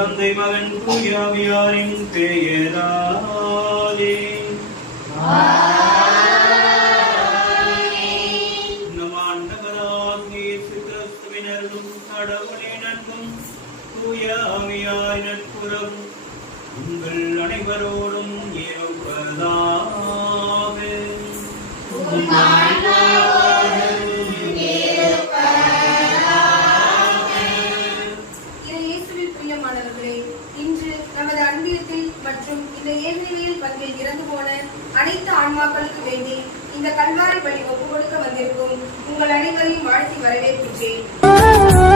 தந்தை மகன் தூயாவியாரின் பெயராலே நம் ஆண்டவராகிய இயேசு கிறிஸ்துவின் அருளும் கடவுளின் அன்பும் தூயாவியாரின் நட்புறவும் உங்கள் அனைவரோடும் இருப்பதாக. இன்று நமது அன்பியத்தில் மற்றும் இந்த ஏழ்நிலையில் பங்கில் இறந்து போன அனைத்து ஆன்மாக்களுக்கு வேண்டி இந்த கல்வாரி பலி ஒப்புக் கொடுக்க வந்திருக்கும் உங்கள் அனைவரையும் வாழ்த்தி வரவேற்கின்றேன்.